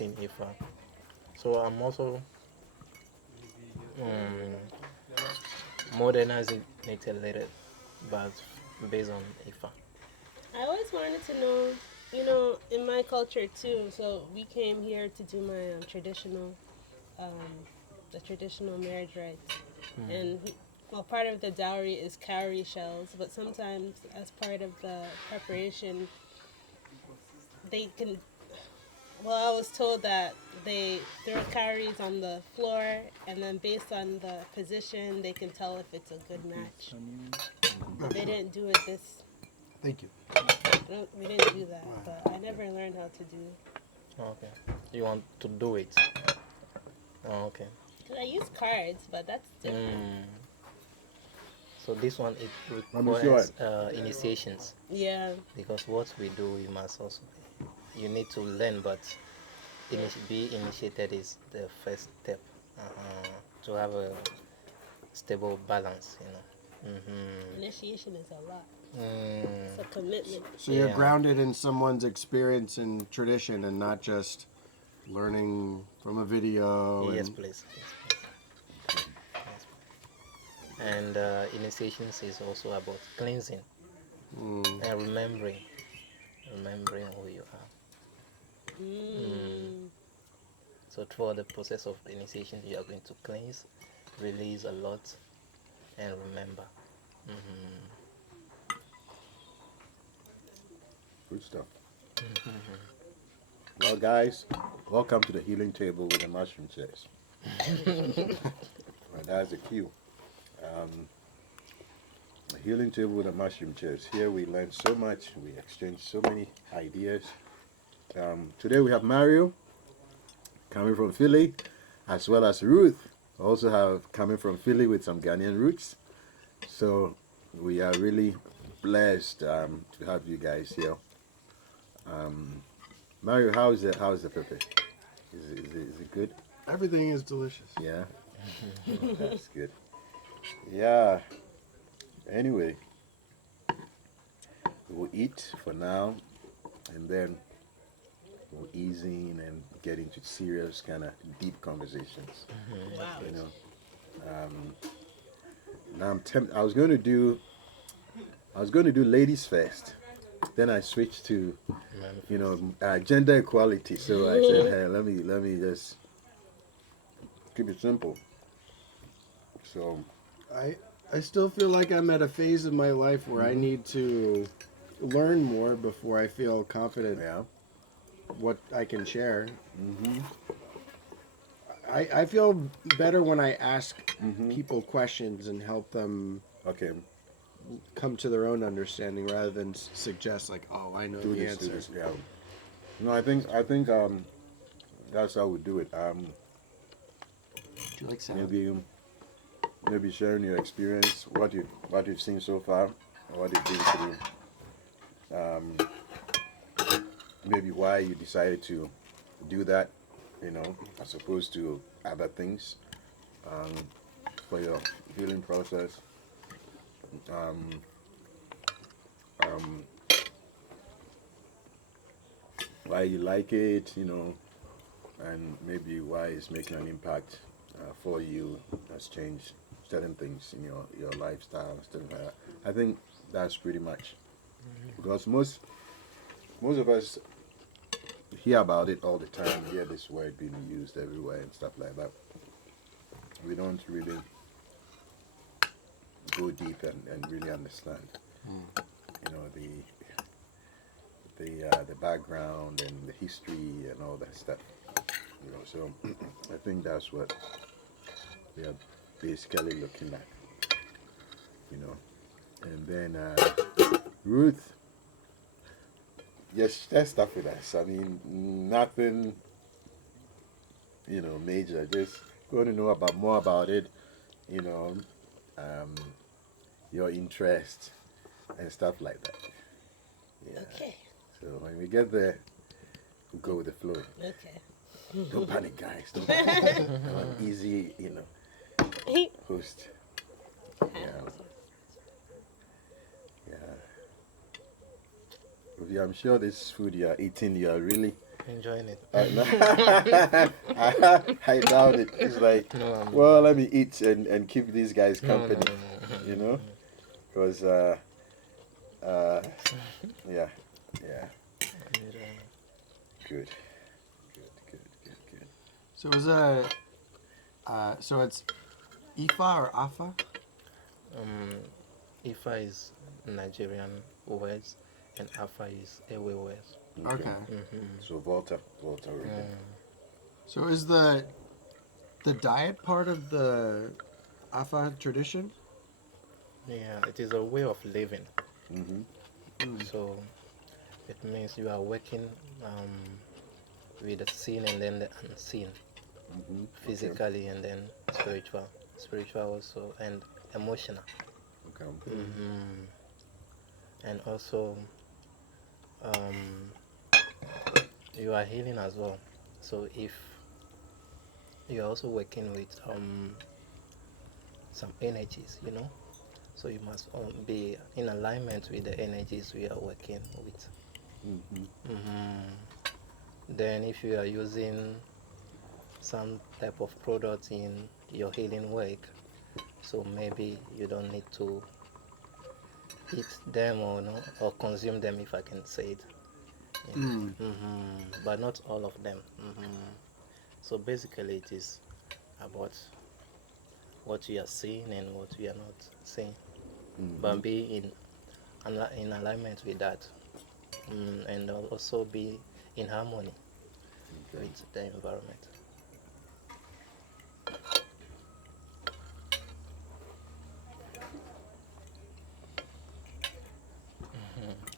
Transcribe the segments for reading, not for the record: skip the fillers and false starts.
in Ifa. So I'm also um, modernizing it a little, but based on Ifa. I always wanted to know, you know, in my culture too. So we came here to do my um, the traditional marriage rites, and well, part of the dowry is cowrie shells, but sometimes as part of the preparation, they can. Well, I was told that they throw cowries on the floor, and then based on the position, they can tell if it's a good match. But they didn't do it this. Thank you. We didn't do that, but I never learned how to do. Okay. You want to do it? Oh, okay. Cause I use cards, but that's different. So this one it Let me see what. requires initiations Yeah. because what we do we must also you need to learn, but be initiated is the first step to have a stable balance. Initiation is a lot. It's Mm, a commitment. So you're Yeah. grounded in someone's experience and tradition and not just learning from a video. yes, And, please. Yes, please. Yes. And initiations is also about cleansing and remembering who you are. Mm. So throughout the process of initiation, you are going to cleanse, release a lot, and remember. Good stuff. Well, guys, welcome to the healing table with the mushroom chairs. Well, that's the cue. The healing table with the mushroom chairs. Here we learn so much. We exchange so many ideas. Today we have Mario coming from Philly, as well as Ruth, also have coming from Philly with some Ghanaian roots. So we are really blessed to have you guys here. Mario, how's the pepper? Is it good? everything is delicious. Yeah, that's good. Yeah. Anyway, we'll eat for now, and then we'll ease in and get into serious kind of deep conversations. Wow. You know. Now I'm tempted. I was going to do ladies first. Then I switched to gender equality. So I said, hey, let me just keep it simple. So I I still feel like I'm at a phase of my life where I need to learn more before I feel confident yeah. what I can share. I feel better when I ask people questions and help them Okay. come to their own understanding rather than suggest like, oh, I know Do the this. Do answer. this. Yeah. No, I think that's how we do it. Do you like salad? Maybe sharing your experience, what you've seen so far, what you've been through. Maybe why you decided to do that, as opposed to other things for your healing process. Um, um, why you like it, and maybe why it's making an impact for you, has changed certain things in your lifestyle, stuff like that. I think that's pretty much because most of us hear about it all the time, hear this word being used everywhere and stuff like that. We don't really go deep and really understand, the background and the history and all that stuff. So I think that's what we are basically looking at, you know. And then Ruth, yes, share stuff with us. I mean, nothing, major. Just going to know about more about it, you know, um, your interest and stuff like that. Yeah. Okay. So when we get there, we go with the flow. Okay. Don't panic, guys. Don't panic. I'm an easy, host. Yeah. Yeah. I'm sure this food you are eating, you are really Enjoying it. No. I doubt it. It's like, No, well, let me eat and keep these guys no, no, company, no, you know? Because, yeah, yeah, Enjoying it. good, good. So so it's Ifa or Afa? Um, Ifa is Nigerian words, and Afa is Ewe words. Okay. So Volta Ruben. So is the diet part of the Afa tradition? Yeah, it is a way of living. Mm-hmm. So it means you are working with the seen and then the unseen, Mm-hmm. physically and then spiritual also, and emotional. Okay. And also um, you are healing as well. So if you are also working with some energies, so you must be in alignment with the energies we are working with. Then if you are using some type of product in your healing work, so maybe you don't need to eat them or no or consume them, if I can say it. But not all of them. So basically it is about what you are seeing and what you are not seeing, but be in alignment with that, and also be in harmony with the environment.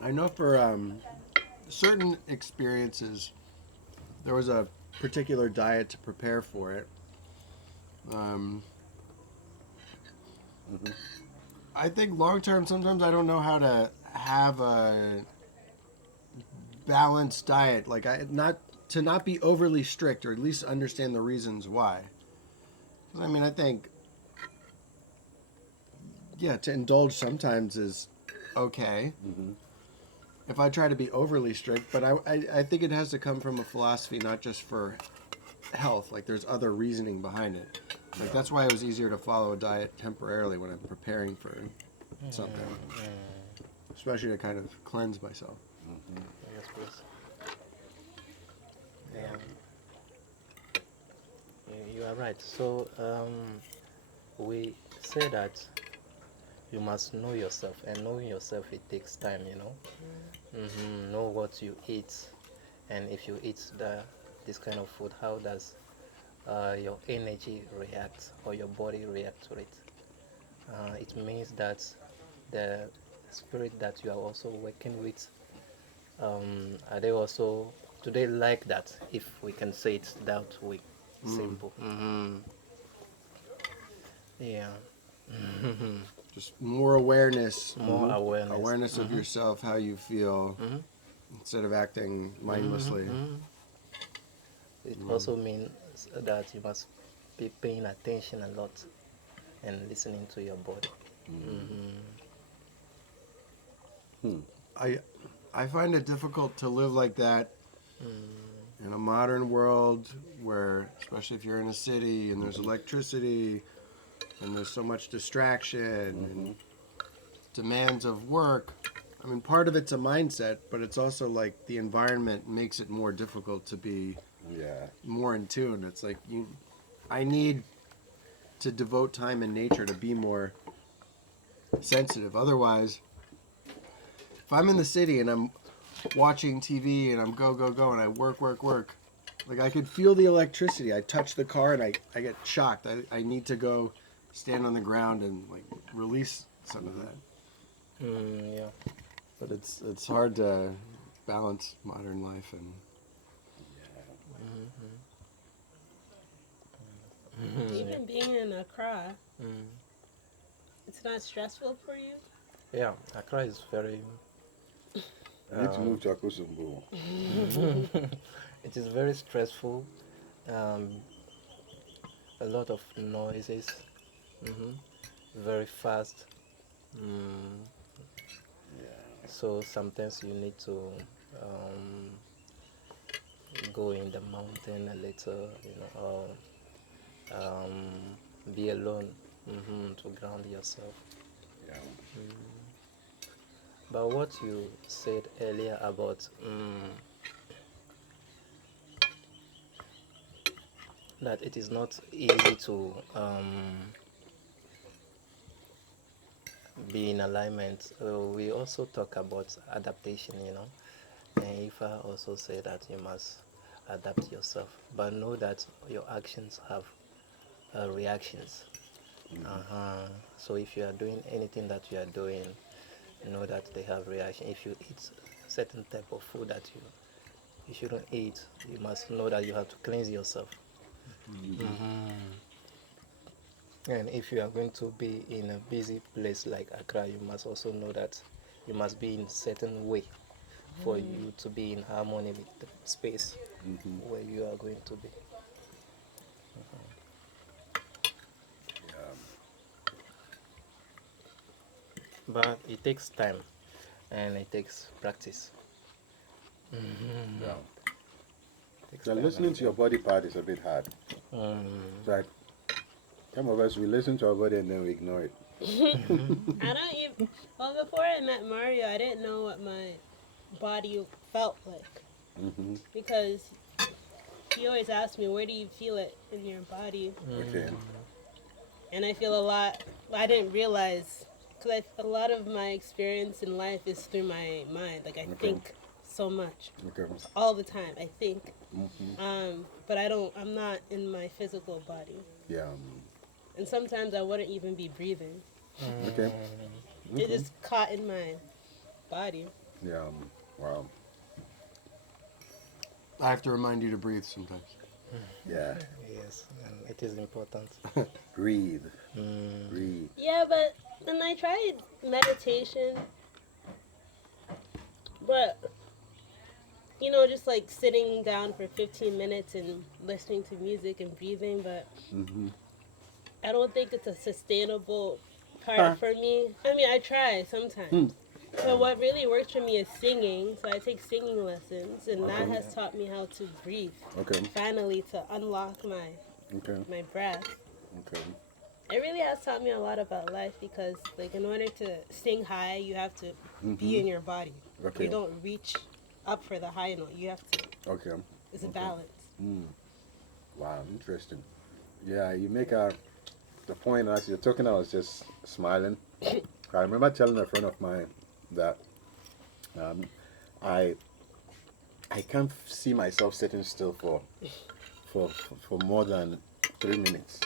I know for certain experiences, there was a particular diet to prepare for it. Um, I think long term, sometimes I don't know how to have a balanced diet. Like not be overly strict, or at least understand the reasons why. 'Cause, I mean, I think to indulge sometimes is okay. If I try to be overly strict, but I think it has to come from a philosophy, not just for health. Like there's other reasoning behind it. Like that's why it was easier to follow a diet temporarily when I'm preparing for something, especially to kind of cleanse myself. Yes, please. Yeah, you are right. So we say that you must know yourself, and knowing yourself, it takes time. Know what you eat, and if you eat this kind of food, how does your energy react or your body react to it? It means that the spirit that you are also working with, are they also, do they like that, if we can say it that way? Simple. Yeah. Just more awareness, More awareness. of yourself, how you feel, instead of acting mindlessly. It also means that you must be paying attention a lot and listening to your body. I find it difficult to live like that in a modern world where, especially if you're in a city and there's electricity and there's so much distraction and demands of work. I mean, part of it's a mindset, but it's also like the environment makes it more difficult to be more in tune. It's like I need to devote time in nature to be more sensitive. Otherwise, if I'm in the city and I'm watching TV and I'm go and I work, like I could feel the electricity. I touch the car and I get shocked. I need to go stand on the ground and like release some of that. Yeah. But it's hard to balance modern life and Even being in Accra, it's not stressful for you? Yeah, Accra is very. I need to move to Akosombo. It is very stressful. Um, a lot of noises. Very fast. So sometimes you need to go in the mountain a little, or be alone, to ground yourself. Yeah. But what you said earlier about that it is not easy to be in alignment, we also talk about adaptation, and Ifa also said that you must adapt yourself, but know that your actions have reactions. So if you are doing anything that you are doing, know that they have reaction. If you eat certain type of food that you shouldn't eat, you must know that you have to cleanse yourself. And if you are going to be in a busy place like Accra, you must also know that you must be in certain way for you to be in harmony with the space where you are going to be. But it takes time and it takes practice. Yeah. It takes So time listening and to your body part is a bit hard. It's like some of us we listen to our body and then we ignore it. I don't even. Well, before I met Mario, I didn't know what my body felt like because he always asked me, "Where do you feel it in your body?" Okay. And I feel a lot. I didn't realize because a lot of my experience in life is through my mind. Like I think so much Okay. all the time. I think, but I don't. I'm not in my physical body, Yeah. and sometimes I wouldn't even be breathing. Okay. It just caught in my body. Yeah. Wow. I have to remind you to breathe sometimes. Yeah. yes, and it is important. Breathe. Breathe. Yeah, but and I tried meditation, but just like sitting down for 15 minutes and listening to music and breathing, but I don't think it's a sustainable part for me. I mean, I try sometimes. But what really works for me is singing. So I take singing lessons, and that has taught me how to breathe. Okay. Finally, to unlock Okay. my breath. Okay. It really has taught me a lot about life because, like, in order to sing high, you have to be in your body. Okay. You don't reach up for the high note. You have to. Okay. It's a balance. Wow. Interesting. Yeah. You make the point as you're talking. I was just smiling. I remember telling a friend of mine that I can't see myself sitting still for more than 3 minutes.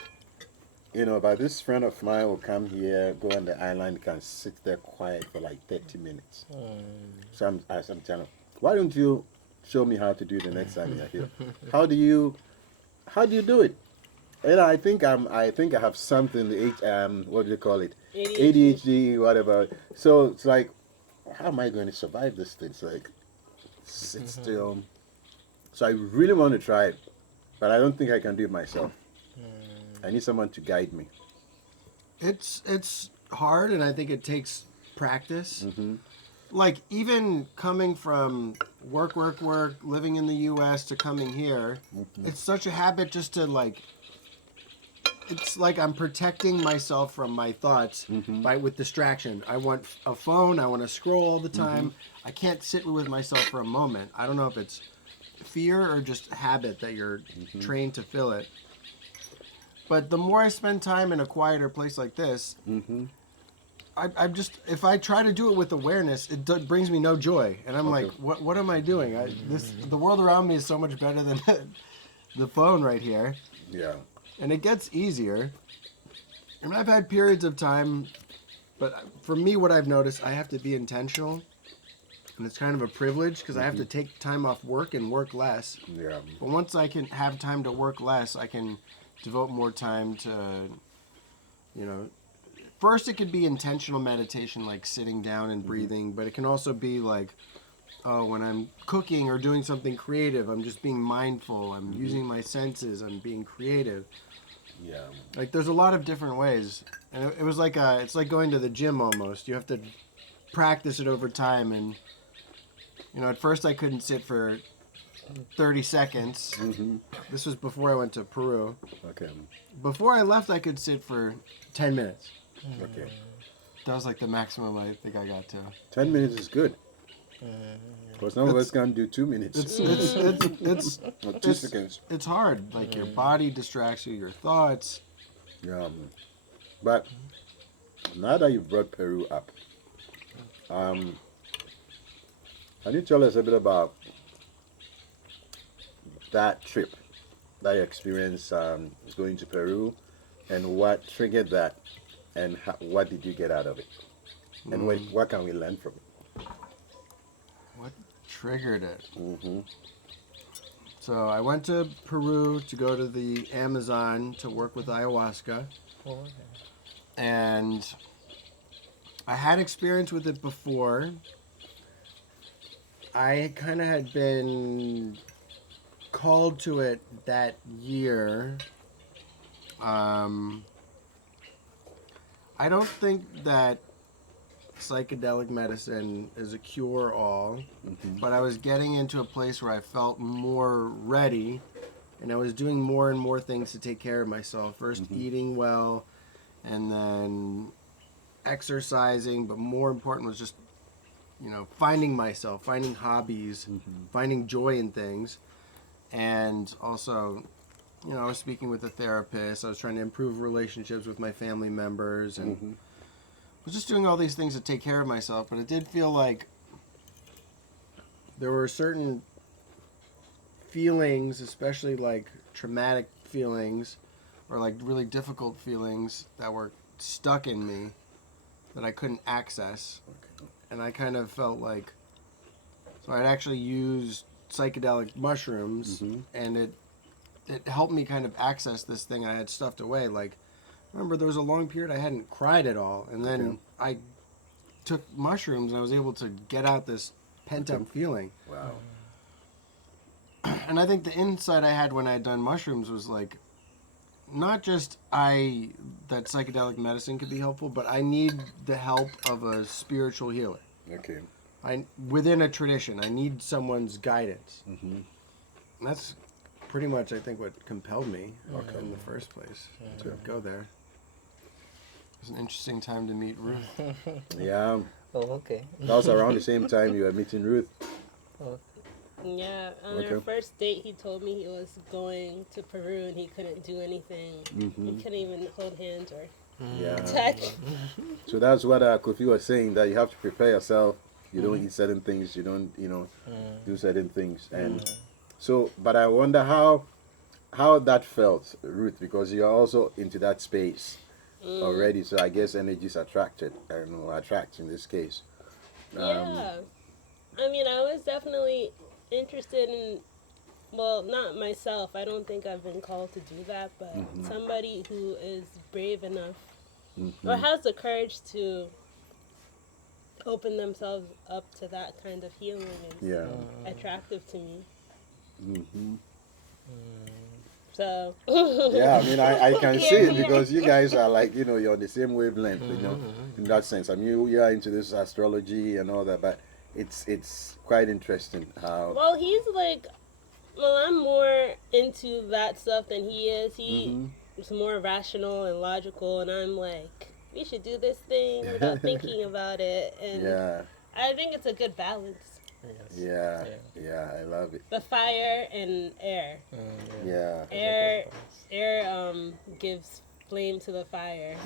But this friend of mine will come here, go on the island, can sit there quiet for like 30 minutes. So I'm telling him, why don't you show me how to do it the next time you're here? How do you do it? And I think I have something, what do you call it? ADHD, whatever. So it's like, how am I going to survive this thing? It's like, sit still. So I really want to try it, but I don't think I can do it myself. I need someone to guide me. It's hard, and I think it takes practice. Like even coming from work, living in the U.S. to coming here, it's such a habit just to like. It's like I'm protecting myself from my thoughts with distraction. I want a phone. I want to scroll all the time. I can't sit with myself for a moment. I don't know if it's fear or just habit that you're trained to fill it. But the more I spend time in a quieter place like this, I'm just, if I try to do it with awareness, it brings me no joy. And I'm like, what am I doing? The world around me is so much better than the phone right here. Yeah. And it gets easier. And I've had periods of time, but for me, what I've noticed, I have to be intentional. And it's kind of a privilege because I have to take time off work and work less. Yeah. But once I can have time to work less, I can devote more time to, first it could be intentional meditation, like sitting down and breathing, but it can also be like, when I'm cooking or doing something creative, I'm just being mindful. I'm using my senses. I'm being creative. Yeah. Like there's a lot of different ways, and it was like it's like going to the gym almost. You have to practice it over time, and at first I couldn't sit for 30 seconds. This was before I went to Peru. Okay. Before I left, I could sit for 10 minutes. Okay. That was like the maximum I think I got to. 10 minutes is good. Because some of us can't do 2 minutes. It's Or 2 seconds. it's hard. Like your body distracts you, your thoughts. But now that you brought Peru up, can you tell us a bit about that trip, that experience going to Peru, and what triggered that, and what did you get out of it, and what can we learn from it? What triggered it? So I went to Peru to go to the Amazon to work with ayahuasca. Oh, okay. And I had experience with it before. I kind of had been called to it that year. I don't think that psychedelic medicine is a cure-all, but I was getting into a place where I felt more ready, and I was doing more and more things to take care of myself. First, eating well, and then exercising, but more important was just, finding myself, finding hobbies, finding joy in things, and also, I was speaking with a therapist. I was trying to improve relationships with my family members, and was just doing all these things to take care of myself. But it did feel like there were certain feelings, especially like traumatic feelings or like really difficult feelings that were stuck in me that I couldn't access. And I kind of felt like, so I'd actually used psychedelic mushrooms, and it helped me kind of access this thing I had stuffed away. Like, remember there was a long period I hadn't cried at all, and then I took mushrooms and I was able to get out this pent-up feeling. Wow. And I think the insight I had when I had done mushrooms was like, not just that psychedelic medicine could be helpful, but I need the help of a spiritual healer. Okay. Within a tradition, I need someone's guidance. And that's pretty much, I think, what compelled me in the first place to go there. It was an interesting time to meet Ruth. Yeah. Oh, okay. That was around the same time you were meeting Ruth. Oh, Yeah, on our first date, he told me he was going to Peru and he couldn't do anything. He couldn't even hold hands or touch. So that's what Kofi was saying, that you have to prepare yourself. You don't eat certain things. You don't, do certain things. And so, but I wonder how that felt, Ruth, because you're also into that space already. So I guess energy is attracted, attract in this case. Yeah. I mean, I was definitely interested in, well, not myself. I don't think I've been called to do that, but somebody who is brave enough or has the courage to open themselves up to that kind of healing is attractive to me. So Yeah, I mean, I can see it because you guys are like, you're on the same wavelength, in that sense. I mean, you are into this astrology and all that, but it's quite interesting how. Well, he's like, I'm more into that stuff than he is. He is more rational and logical, and I'm like, we should do this thing without thinking about it. And I think it's a good balance. yes. Yeah, I love it. The fire and air. Yeah. Air gives flame to the fire.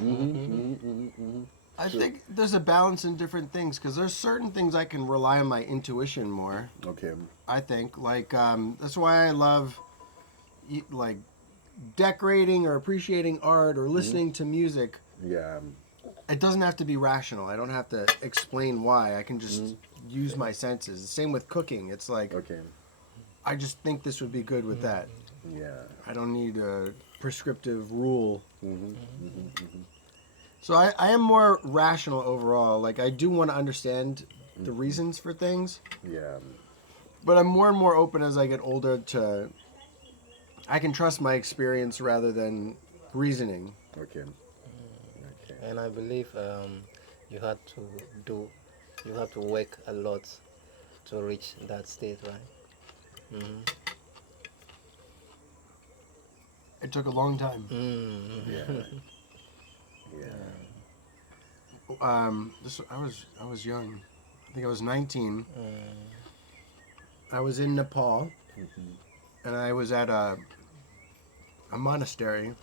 I think there's a balance in different things, because there's certain things I can rely on my intuition more. Okay. I think, like, that's why I love, like, decorating or appreciating art or listening to music. Yeah. It doesn't have to be rational. I don't have to explain why. I can just use my senses. The same with cooking. It's like, I just think this would be good with that. Yeah. I don't need a prescriptive rule. So I am more rational overall. Like, I do want to understand the reasons for things. Yeah. But I'm more and more open as I get older to, I can trust my experience rather than reasoning. Okay. And I believe you have to work a lot to reach that state, right? it took a long time. Yeah. Yeah. I was young. I think I was 19. I was in Nepal, and I was at a monastery,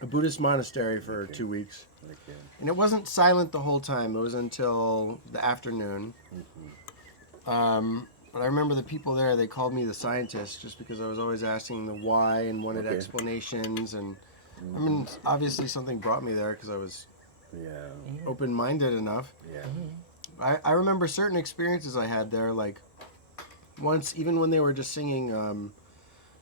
a Buddhist monastery for 2 weeks. Okay. And it wasn't silent the whole time. It was until the afternoon. But I remember the people there, they called me the scientist just because I was always asking the why and wanted Okay. explanations. And I mean, obviously something brought me there because I was Yeah. open-minded enough. Yeah. I remember certain experiences I had there, like once, even when they were just singing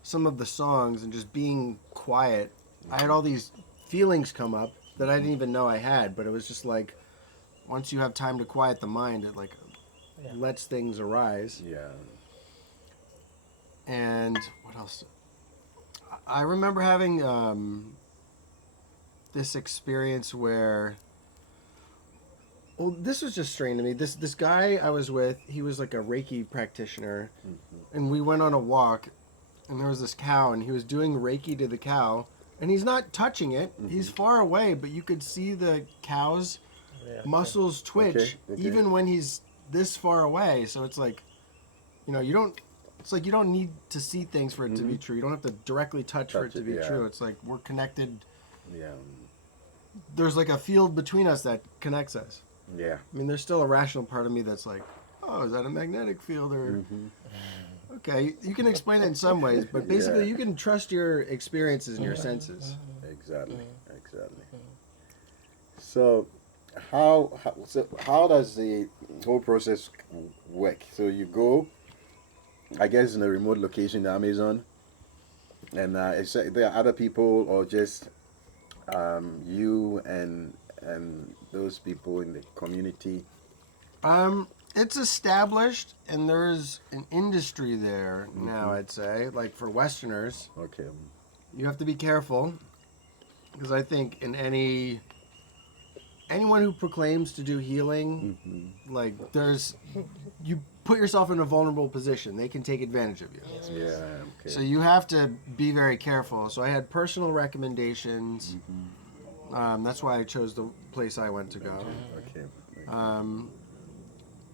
some of the songs and just being quiet, I had all these feelings come up that I didn't even know I had, but it was just like, once you have time to quiet the mind, it like lets things arise. Yeah. And what else? I remember having this experience where, well, this was just strange to me. This guy I was with, he was like a Reiki practitioner, and we went on a walk, and there was this cow, and he was doing Reiki to the cow, and he's not touching it. He's far away, but you could see the cow's muscles twitch Okay. even when he's this far away. So it's like, you know, you don't. It's like you don't need to see things for it to be true. You don't have to directly touch for it Touch to it, be yeah. true. It's like we're connected. Yeah. There's like a field between us that connects us. Yeah. I mean, there's still a rational part of me that's like, oh, is that a magnetic field or? Okay, you can explain it in some ways, but basically Yeah. you can trust your experiences and your senses. Exactly. Exactly. So, how does the whole process work? So you go, I guess, in a remote location in the Amazon, and there are other people, or just you and those people in the community. It's established, and there's an industry there now. I'd say, like for Westerners, Okay. you have to be careful because I think in anyone who proclaims to do healing, like you put yourself in a vulnerable position. They can take advantage of you. Yeah. Okay. So you have to be very careful. So I had personal recommendations. That's why I chose the place I went to go. Okay.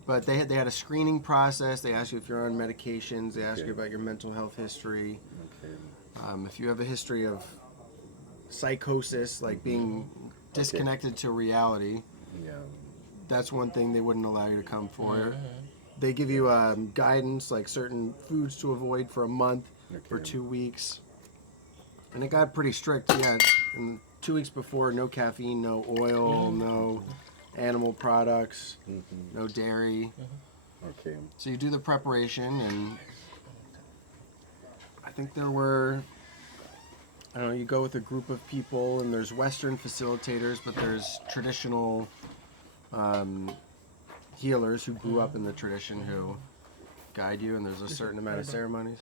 But they had a screening process. They ask you if you're on medications. They ask Okay. you about your mental health history. Okay. If you have a history of psychosis, like being disconnected to reality, Yeah. that's one thing they wouldn't allow you to come for. They give you guidance, like certain foods to avoid for a month, for Okay. 2 weeks. And it got pretty strict, yeah. And 2 weeks before, no caffeine, no oil, no animal products, no dairy. Okay. So you do the preparation, and I think there were, I don't know, you go with a group of people, and there's Western facilitators, but there's traditional healers who grew up in the tradition who guide you, and there's a certain amount of ceremonies.